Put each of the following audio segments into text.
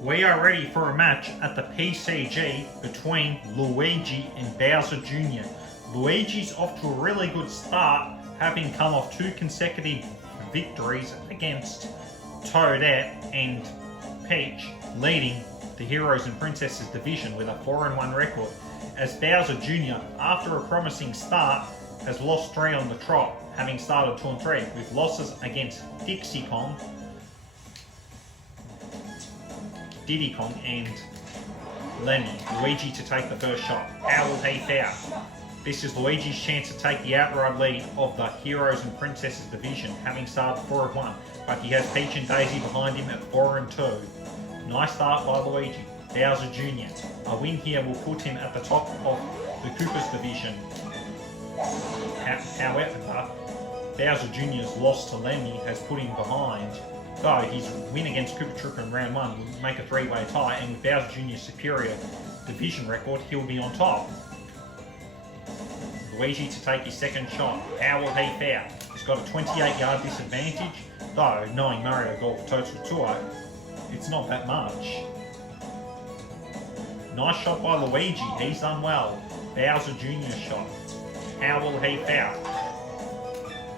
We are ready for a match at the PCG between Luigi and Bowser Jr. Luigi's off to a really good start, having come off 2 consecutive victories against Toadette and Peach, leading the Heroes and Princesses division with a 4-1 record, as Bowser Jr., after a promising start, has lost 3 on the trot, having started 2-3, with losses against Diddy Kong and Lemmy. Luigi to take the first shot. How will he fare? This is Luigi's chance to take the outright lead of the Heroes and Princesses division, having started 4-1, but he has Peach and Daisy behind him at 4-2. Nice start by Luigi. Bowser Jr. A win here will put him at the top of the Koopa's division. However, Bowser Jr.'s loss to Lemmy has put him behind, though his win against Koopa Troopa in round 1 will make a 3-way tie, and with Bowser Jr.'s superior division record, he'll be on top. Luigi to take his second shot. How will he fare? He's got a 28-yard disadvantage, though knowing Mario Golf Total Tour, it's not that much. Nice shot by Luigi, he's done well. Bowser Jr.'s shot. How will he fare?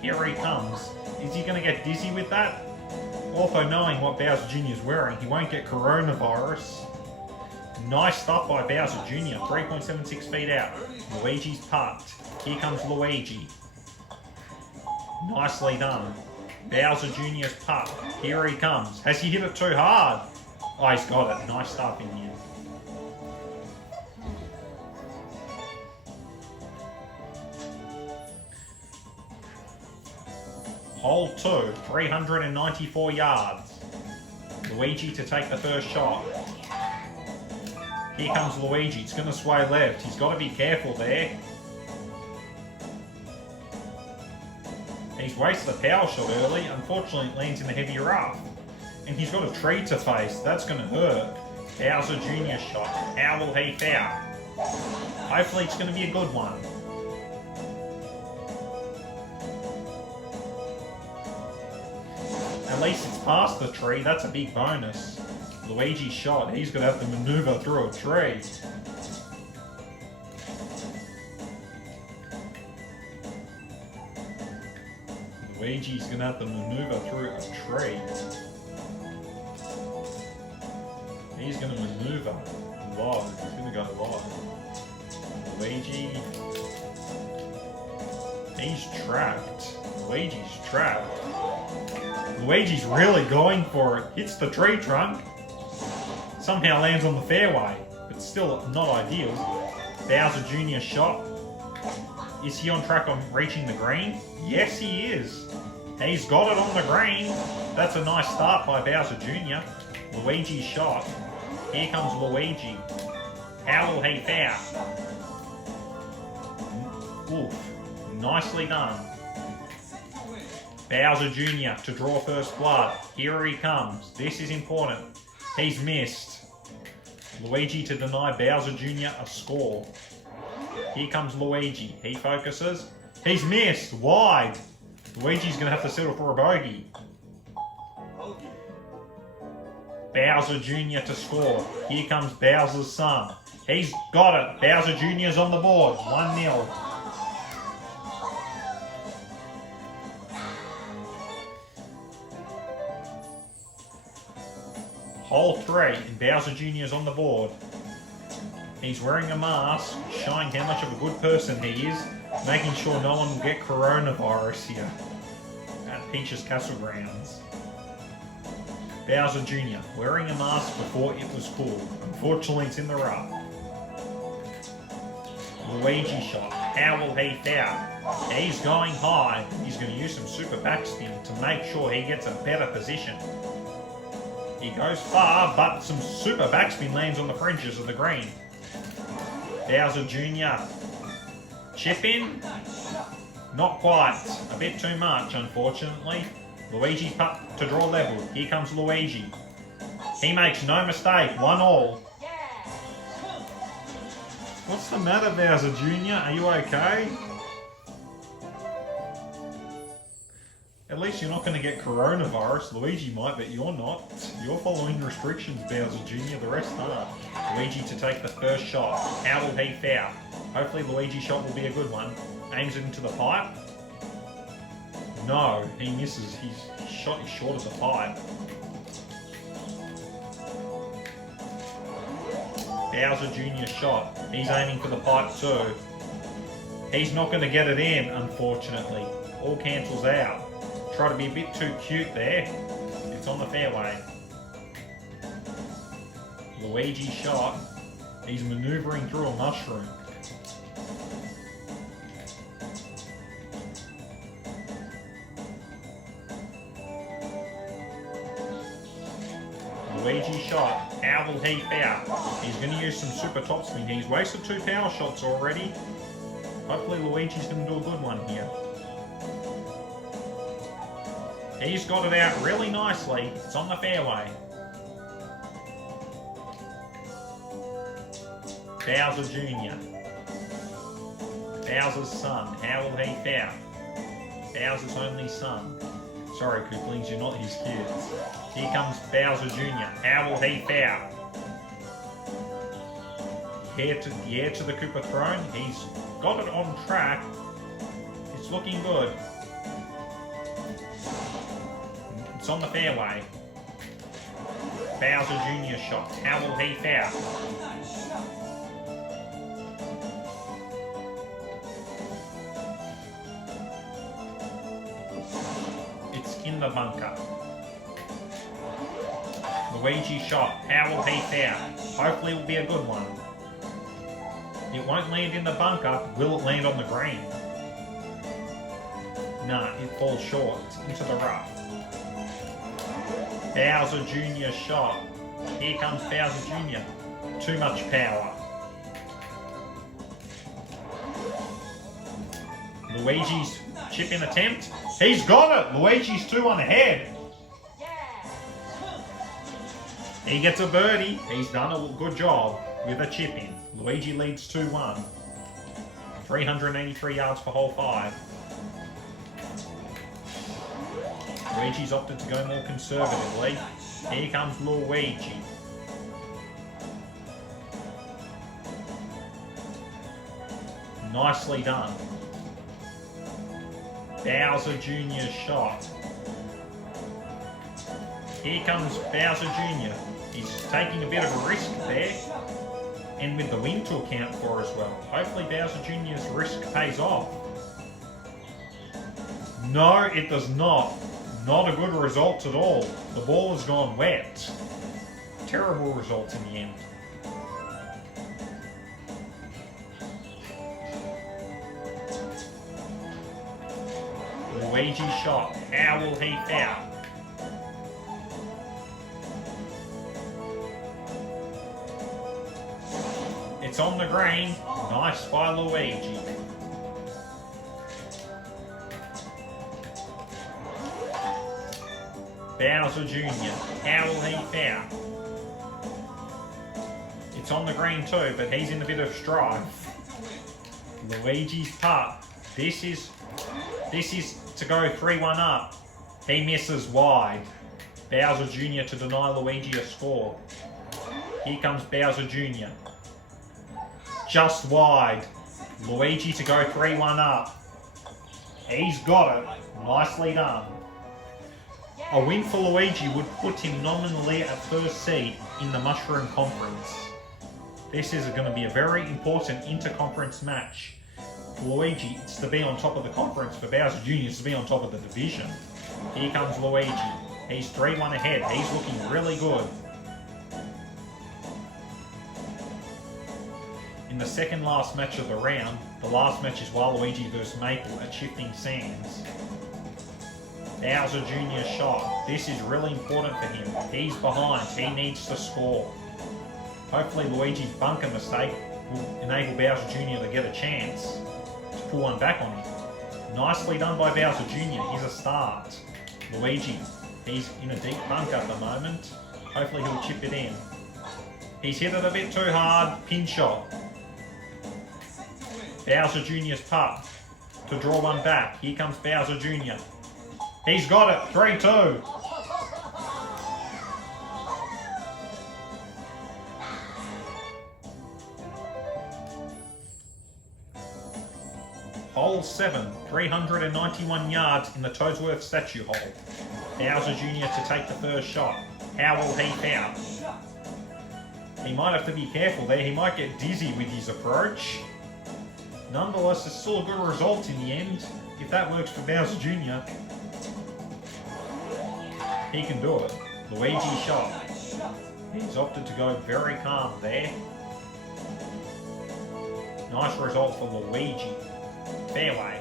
Here he comes. Is he going to get dizzy with that? Also knowing what Bowser Jr. is wearing, he won't get coronavirus. Nice stuff by Bowser Jr., 3.76 feet out. Luigi's putt. Here comes Luigi. Nicely done. Bowser Jr.'s putt. Here he comes. Has he hit it too hard? Oh, he's got it. Nice stuff in here. Hole 2, 394 yards. Luigi to take the first shot. Here comes Luigi. It's going to sway left. He's got to be careful there. He's wasted a power shot early. Unfortunately, it lands in the heavy rough. And he's got a tree to face. That's going to hurt. Bowser Jr.'s shot. How will he fare? Hopefully it's going to be a good one. At least it's past the tree. That's a big bonus. Luigi's shot. He's going to have to maneuver through a tree. Luigi's going to have to maneuver through a tree. He's going to maneuver live. He's going to go live. Luigi. He's trapped. Luigi's trapped. Luigi's really going for it. Hits the tree trunk. Somehow lands on the fairway, but still not ideal. Bowser Jr. shot. Is he on track on reaching the green? Yes, he is. He's got it on the green. That's a nice start by Bowser Jr. Luigi's shot. Here comes Luigi. How will he fare? Oof. Nicely done. Bowser Jr. to draw first blood. Here he comes. This is important. He's missed. Luigi to deny Bowser Jr. a score. Here comes Luigi. He focuses. He's missed. Wide. Luigi's going to have to settle for a bogey. Bowser Jr. to score. Here comes Bowser's son. He's got it. Bowser Jr.'s on the board. 1-0. Hole 3, and Bowser Jr. is on the board. He's wearing a mask, showing how much of a good person he is, making sure no one will get coronavirus here at Peach's Castle grounds. Bowser Jr. wearing a mask before it was cool. Unfortunately, it's in the rough. Luigi shot. How will he fare? He's going high. He's going to use some super backspin to make sure he gets a better position. He goes far, but some super backspin lands on the fringes of the green. Bowser Jr. Chip in? Not quite. A bit too much, unfortunately. Luigi's putt to draw level. Here comes Luigi. He makes no mistake. 1-all. What's the matter, Bowser Jr.? Are you okay? At least you're not going to get coronavirus. Luigi might, but you're not. You're following restrictions, Bowser Jr. The rest aren't. Luigi to take the first shot. How will he fare? Hopefully Luigi's shot will be a good one. Aims it into the pipe. No, he misses. His shot is short of the pipe. Bowser Jr. shot. He's aiming for the pipe too. He's not going to get it in, unfortunately. All cancels out. Try to be a bit too cute there. It's on the fairway. Luigi shot. He's manoeuvring through a mushroom. Luigi shot. How will he fare? He's going to use some super topspin. He's wasted 2 power shots already. Hopefully Luigi's going to do a good one here. He's got it out really nicely. It's on the fairway. Bowser Jr. Bowser's son. How will he fare? Bowser's only son. Sorry, Kooplings, you're not his kids. Here comes Bowser Jr. How will he fare? Heir to the Koopa throne. He's got it on track. It's looking good. It's on the fairway. Bowser Jr. shot. How will he fare? It's in the bunker. Luigi shot. How will he fare? Hopefully it will be a good one. It won't land in the bunker. Will it land on the green? Nah, it falls short. It's into the rough. Bowser Jr. shot. Here comes Bowser Jr. Too much power. Luigi's chip-in attempt. He's got it! Luigi's 2-1 ahead. He gets a birdie. He's done a good job with a chip-in. Luigi leads 2-1. 383 yards for hole 5. Luigi's opted to go more conservatively. Here comes Luigi. Nicely done. Bowser Jr. shot. Here comes Bowser Jr. He's taking a bit of a risk there. And with the wind to account for as well. Hopefully Bowser Jr.'s risk pays off. No, it does not. Not a good result at all. The ball has gone wet. Terrible result in the end. Luigi shot. How will he fare? It's on the green. Nice by Luigi. Bowser Jr. How will he fare? It's on the green too, but he's in a bit of strife. Luigi's putt. This is to go 3-1 up. He misses wide. Bowser Jr. to deny Luigi a score. Here comes Bowser Jr. Just wide. Luigi to go 3-1 up. He's got it. Nicely done. A win for Luigi would put him nominally at first seed in the Mushroom Conference. This is going to be a very important inter-conference match. For Luigi, it's to be on top of the conference. For Bowser Jr., it's to be on top of the division. Here comes Luigi. He's 3-1 ahead. He's looking really good. In the second last match of the round, the last match is Waluigi vs Maple at Shifting Sands. Bowser Jr. shot. This is really important for him. He's behind. He needs to score. Hopefully Luigi's bunker mistake will enable Bowser Jr. to get a chance to pull one back on him. Nicely done by Bowser Jr. Here's a start. Luigi, he's in a deep bunker at the moment. Hopefully he'll chip it in. He's hit it a bit too hard. Pin shot. Bowser Jr.'s putt to draw one back. Here comes Bowser Jr. He's got it. 3-2. Hole 7, 391 yards in the Toadsworth statue hole. Bowser Jr. to take the first shot. How will he pout? He might have to be careful there. He might get dizzy with his approach. Nonetheless, it's still a good result in the end. If that works for Bowser Jr., he can do it. Luigi shot. He's opted to go very calm there. Nice result for Luigi. Fairway.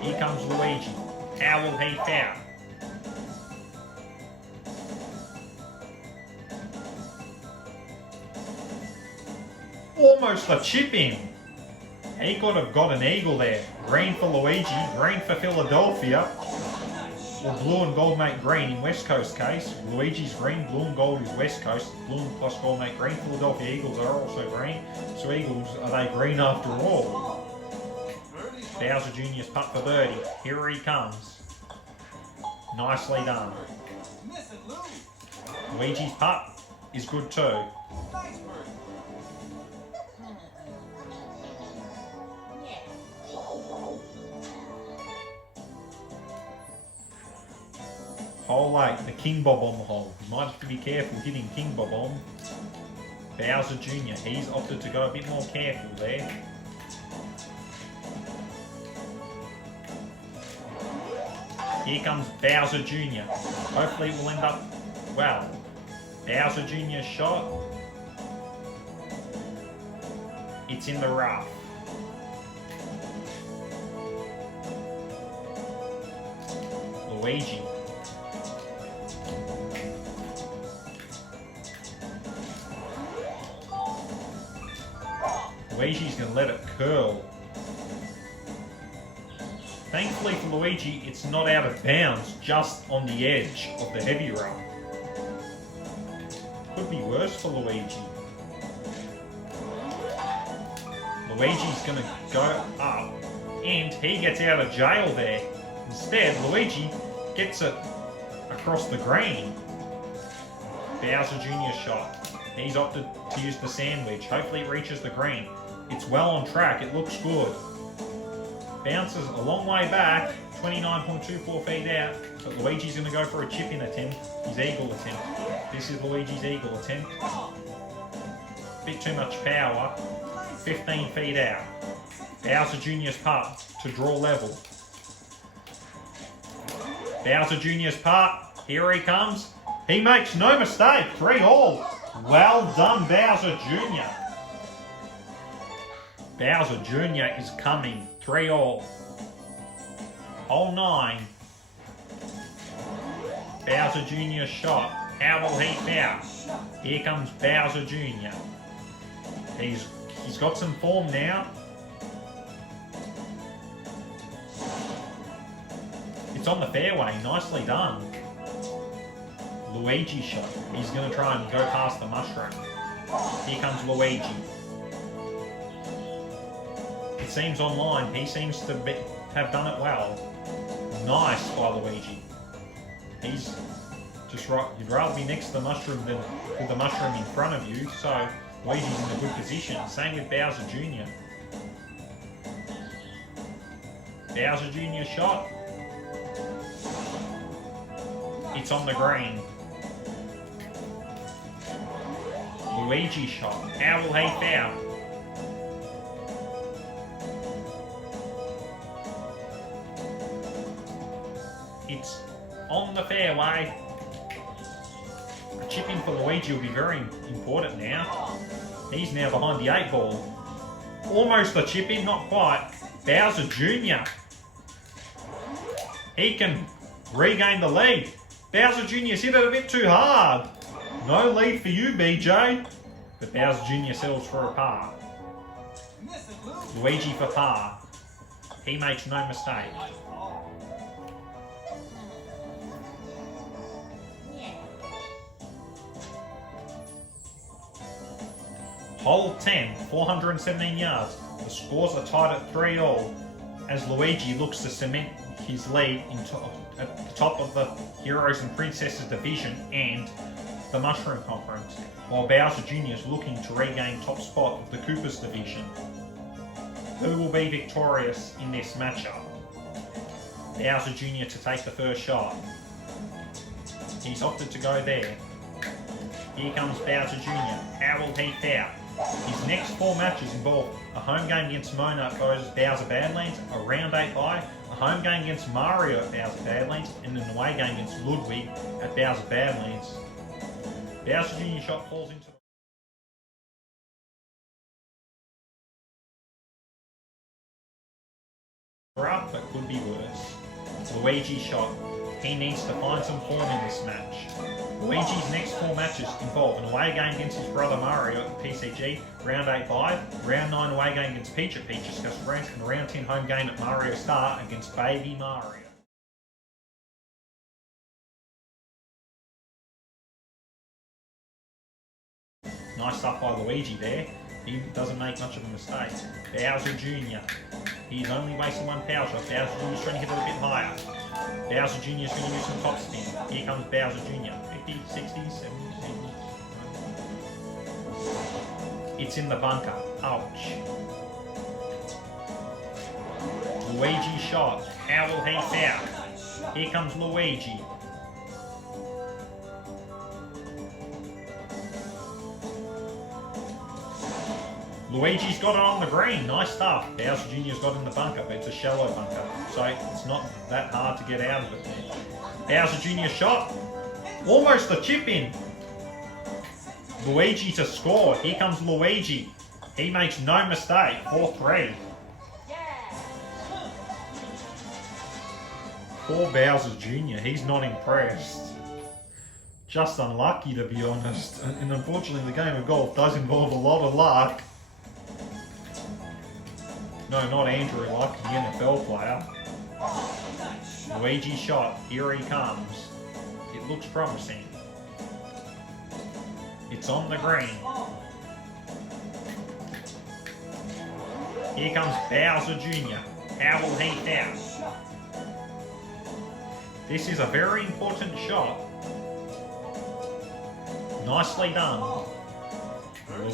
Here comes Luigi. How will he pout? Almost a chip in. He could have got an eagle there. Green for Luigi, green for Philadelphia. Or blue and gold make green in West Coast case. Luigi's green, blue and gold is West Coast. Blue plus gold make green. Philadelphia Eagles are also green. So Eagles, are they green after all? Bowser Jr.'s putt for birdie. Here he comes. Nicely done. Luigi's putt is good too. Hole 8, the King Bob on the hole. You might have to be careful hitting King Bob on. Bowser Jr., he's opted to go a bit more careful there. Here comes Bowser Jr. Hopefully it will end up well. Bowser Jr.'s shot. It's in the rough. Luigi. Luigi's going to let it curl. Thankfully for Luigi, it's not out of bounds, just on the edge of the heavy rough. Could be worse for Luigi. Luigi's going to go up, and he gets out of jail there. Instead, Luigi gets it across the green. Bowser Jr.'s shot. He's opted to use the sandwich. Hopefully it reaches the green. It's well on track. It looks good. Bounces a long way back, 29.24 feet out, but Luigi's going to go for a chip-in attempt, his eagle attempt. This is Luigi's eagle attempt. Bit too much power, 15 feet out. Bowser Jr.'s putt to draw level. Bowser Jr.'s putt, here he comes. He makes no mistake, 3-all. Well done, Bowser Jr. Bowser Jr. is coming, 3-all. Hole 9. Bowser Jr.'s shot. How will he pout? Here comes Bowser Jr. He's got some form now. It's on the fairway, nicely done. Luigi shot. He's going to try and go past the mushroom. Here comes Luigi. It seems online, he seems to have done it well. Nice by Luigi. He's just right. You'd rather be next to the mushroom than with the mushroom in front of you, so Luigi's in a good position. Same with Bowser Jr. Bowser Jr. shot. It's on the green. Luigi shot. How will he pout? It's on the fairway. A chip in for Luigi will be very important now. He's now behind the 8 ball. Almost a chip in, not quite. Bowser Jr. He can regain the lead. Bowser Jr.'s hit it a bit too hard. No lead for you, BJ. But Bowser Jr. settles for a par. Luigi for par. He makes no mistake. Hole 10, 417 yards. The scores are tied at 3-all as Luigi looks to cement his lead at the top of the Heroes and Princesses division and the Mushroom Conference, while Bowser Jr. is looking to regain top spot of the Koopas division. Who will be victorious in this matchup? Bowser Jr. to take the first shot. He's opted to go there. Here comes Bowser Jr. How will he fare? His next 4 matches involve a home game against Mona versus Bowser Badlands, a round 8 bye, a home game against Mario at Bowser Badlands, and an away game against Ludwig at Bowser Badlands. Bowser Jr. shot falls into up, but could be worse. Luigi shot. He needs to find some form in this match. Luigi's next 4 matches involve an away game against his brother Mario at the PCG, round 8 bye, round 9 away game against Peach at Peach's Castle Branch, and a round 10 home game at Mario Star against Baby Mario. Nice stuff by Luigi there. He doesn't make much of a mistake. Bowser Jr. He's only wasting 1 power shot. Bowser Jr. is trying to hit it a bit higher. Bowser Jr. is going to use some top spin. Here comes Bowser Jr. 50, 60, 70, 80. It's in the bunker. Ouch. Luigi shot. How will he fare? Here comes Luigi. Luigi's got it on the green, nice stuff. Bowser Jr.'s got it in the bunker, but it's a shallow bunker, so it's not that hard to get out of it there. Bowser Jr. shot, almost a chip in. Luigi to score, here comes Luigi. He makes no mistake, 4-3. Poor Bowser Jr., he's not impressed. Just unlucky, to be honest, and unfortunately the game of golf does involve a lot of luck. No, not Andrew Luck, the NFL player. Luigi shot. Here he comes. It looks promising. It's on the green. Here comes Bowser Jr. How will he fare? This is a very important shot. Nicely done.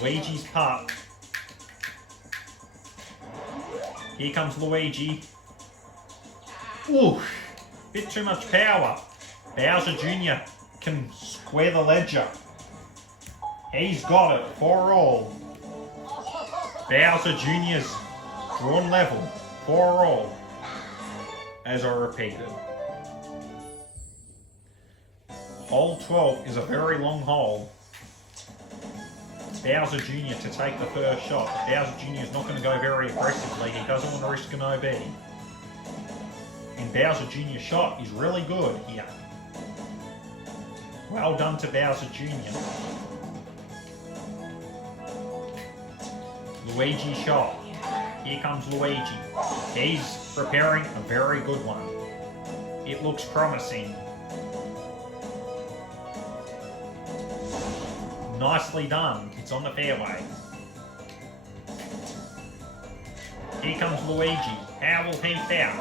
Luigi's putt. Here comes Luigi. Ooh, bit too much power. Bowser Jr. can square the ledger. He's got it, 4-all. Bowser Jr.'s drawn level, 4-all. As I repeated. Hole 12 is a very long hole. Bowser Jr. to take the first shot. Bowser Jr. is not going to go very aggressively. He doesn't want to risk an OB. And Bowser Jr.'s shot is really good here. Well done to Bowser Jr. Luigi shot. Here comes Luigi. He's preparing a very good one. It looks promising. Nicely done. It's on the fairway. Here comes Luigi. How will he fare?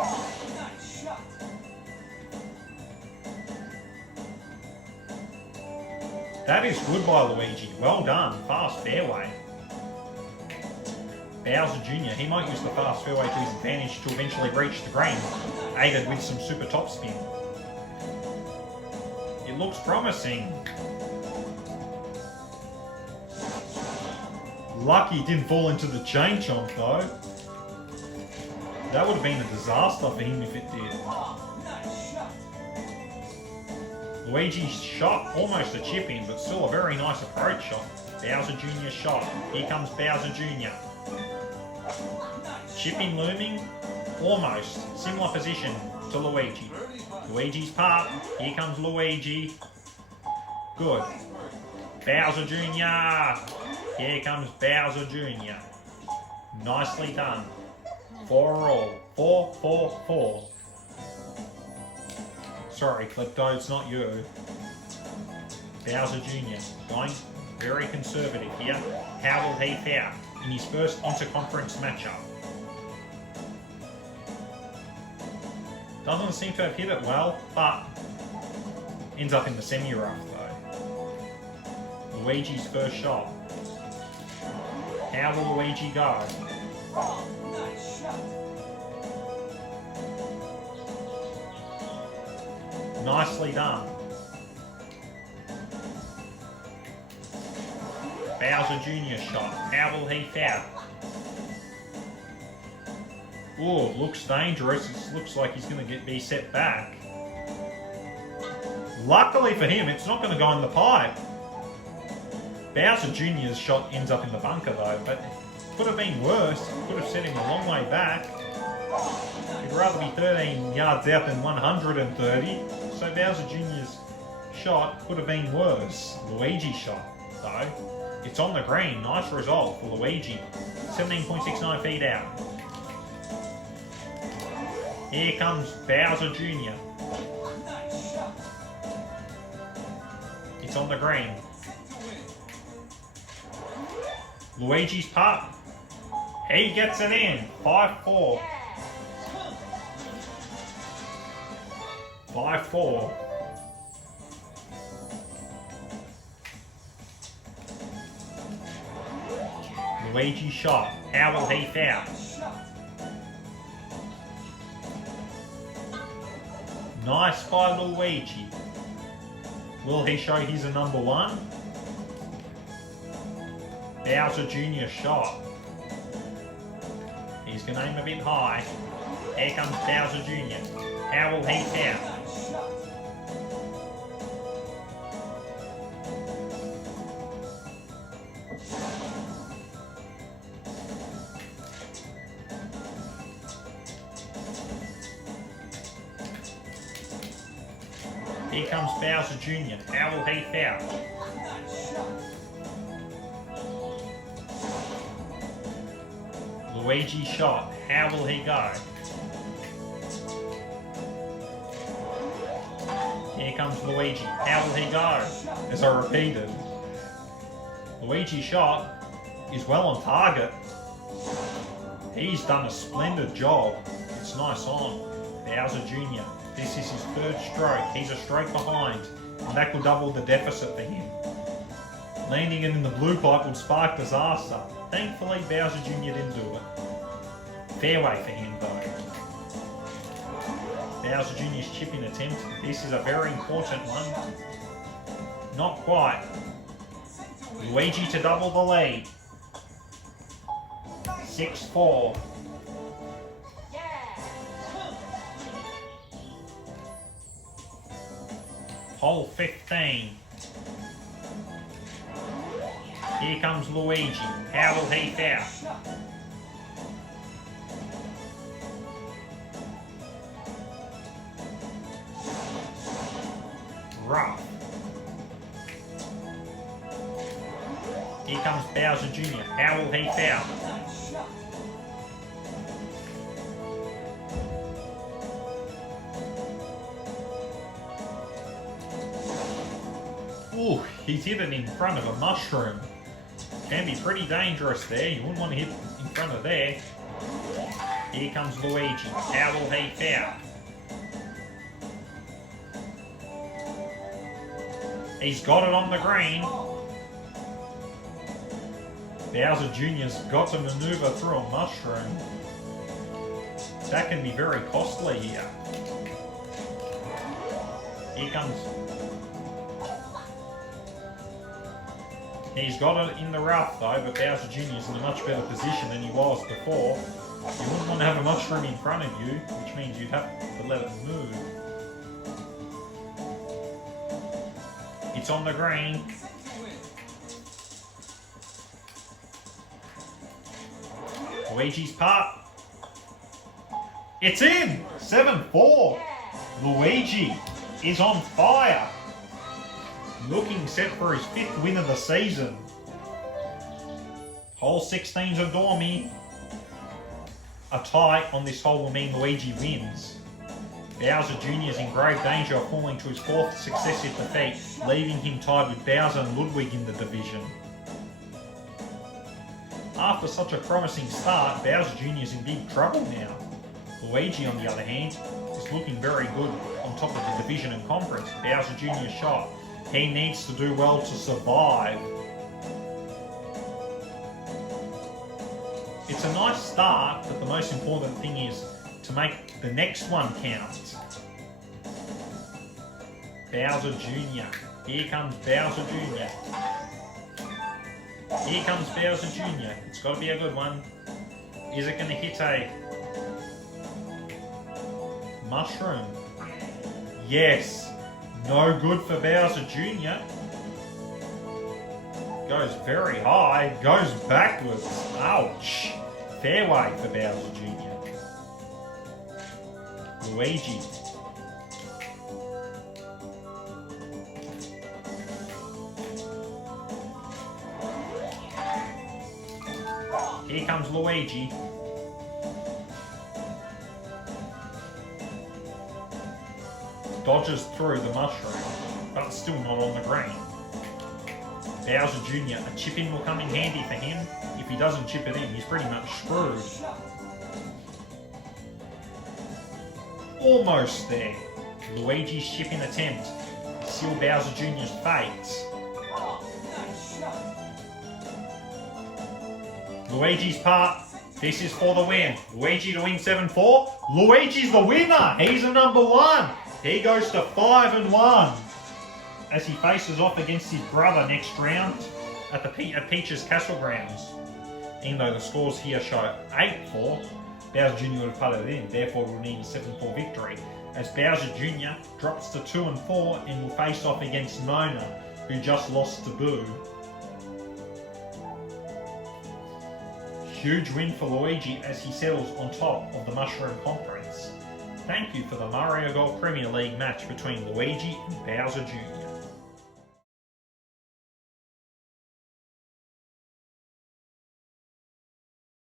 That is good by Luigi. Well done. Fast fairway. Bowser Jr. He might use the fast fairway to his advantage to eventually reach the green, aided with some super topspin. It looks promising. Lucky it didn't fall into the chain chomp though. That would have been a disaster for him if it did. Luigi's shot, almost a chip in, but still a very nice approach shot. Bowser Jr. shot. Here comes Bowser Jr. Chip in looming, almost. Similar position to Luigi. Luigi's part. Here comes Luigi. Good. Bowser Jr. Here comes Bowser Jr. Nicely done. 4-all. 4-4-4. Sorry, Klepto, it's not you. Bowser Jr. going very conservative here. How will he fare in his first inter-conference matchup? Doesn't seem to have hit it well, but ends up in the semi-rough though. Luigi's first shot. How will Luigi go? Nice shot. Nicely done. Bowser Jr. shot. How will he fare? Oh, looks dangerous. It looks like he's going to be set back. Luckily for him, it's not going to go in the pipe. Bowser Jr.'s shot ends up in the bunker though, but it could have been worse. It could have set him a long way back. He'd rather be 13 yards out than 130. So Bowser Jr.'s shot could have been worse. Luigi's shot, though, it's on the green. Nice result for Luigi. 17.69 feet out. Here comes Bowser Jr. Nice shot. It's on the green. Luigi's putt. He gets it in. 5-4. 5-4. Luigi shot. How will he foul? Nice by Luigi. Will he show he's a number one? Bowser Jr. shot. He's going to aim a bit high. Here comes Bowser Jr. How will he foul? Here comes Bowser Jr. How will he foul? Luigi shot. How will he go? Here comes Luigi. How will he go? As I repeated. Luigi's shot is well on target. He's done a splendid job. It's nice on. Bowser Jr. This is his third stroke. He's a stroke behind, and that could double the deficit for him. Landing it in the blue pipe would spark disaster. Thankfully, Bowser Jr. didn't do it. Fairway for him, though. Bowser Jr.'s chipping attempt. This is a very important one. Not quite. Luigi to double the lead. 6-4. Hole 15. Here comes Luigi. How will he foul? Rough. Here comes Bowser Jr. How will he foul? Ooh, he's hit it in front of a mushroom. Can be pretty dangerous there. You wouldn't want to hit in front of there. Here comes Luigi. How will he foul? He's got it on the green. Bowser Jr.'s got to maneuver through a mushroom. That can be very costly here. Here comes... He's got it in the rough though, but Bowser Jr. is in a much better position than he was before. You wouldn't want to have a mushroom in front of you, which means you'd have to let it move. It's on the green. Luigi's putt. It's in! 7-4. Luigi is on fire. Looking set for his 5th win of the season. Hole 16's a dormy. A tie on this hole will mean Luigi wins. Bowser Jr. is in grave danger of falling to his 4th successive defeat, leaving him tied with Bowser and Ludwig in the division. After such a promising start, Bowser Jr. is in big trouble now. Luigi, on the other hand, is looking very good on top of the division and conference. Bowser Jr. shot. He needs to do well to survive. It's a nice start, but the most important thing is to make the next one count. Bowser Jr. Here comes Bowser Jr. Here comes Bowser Jr. It's got to be a good one. Is it going to hit a mushroom? Yes. No good for Bowser Jr. Goes very high. Goes backwards. Ouch. Fairway for Bowser Jr. Luigi. Here comes Luigi. Dodges through the mushroom, but still not on the green. Bowser Jr., a chip in will come in handy for him. If he doesn't chip it in, he's pretty much screwed. Almost there. Luigi's chip in attempt. Seal Bowser Jr.'s fate. Luigi's part. This is for the win. Luigi to win 7-4. Luigi's the winner. He's a number 1. He goes to 5-1 as he faces off against his brother next round at Peach's Castle grounds. Even though the scores here show 8-4, Bowser Jr. would have put it in, therefore will need a 7-4 victory. As Bowser Jr. drops to 2-4 and will face off against Nona, who just lost to Boo. Huge win for Luigi as he settles on top of the Mushroom Conference. Thank you for the Mario Golf Premier League match between Luigi and Bowser Jr.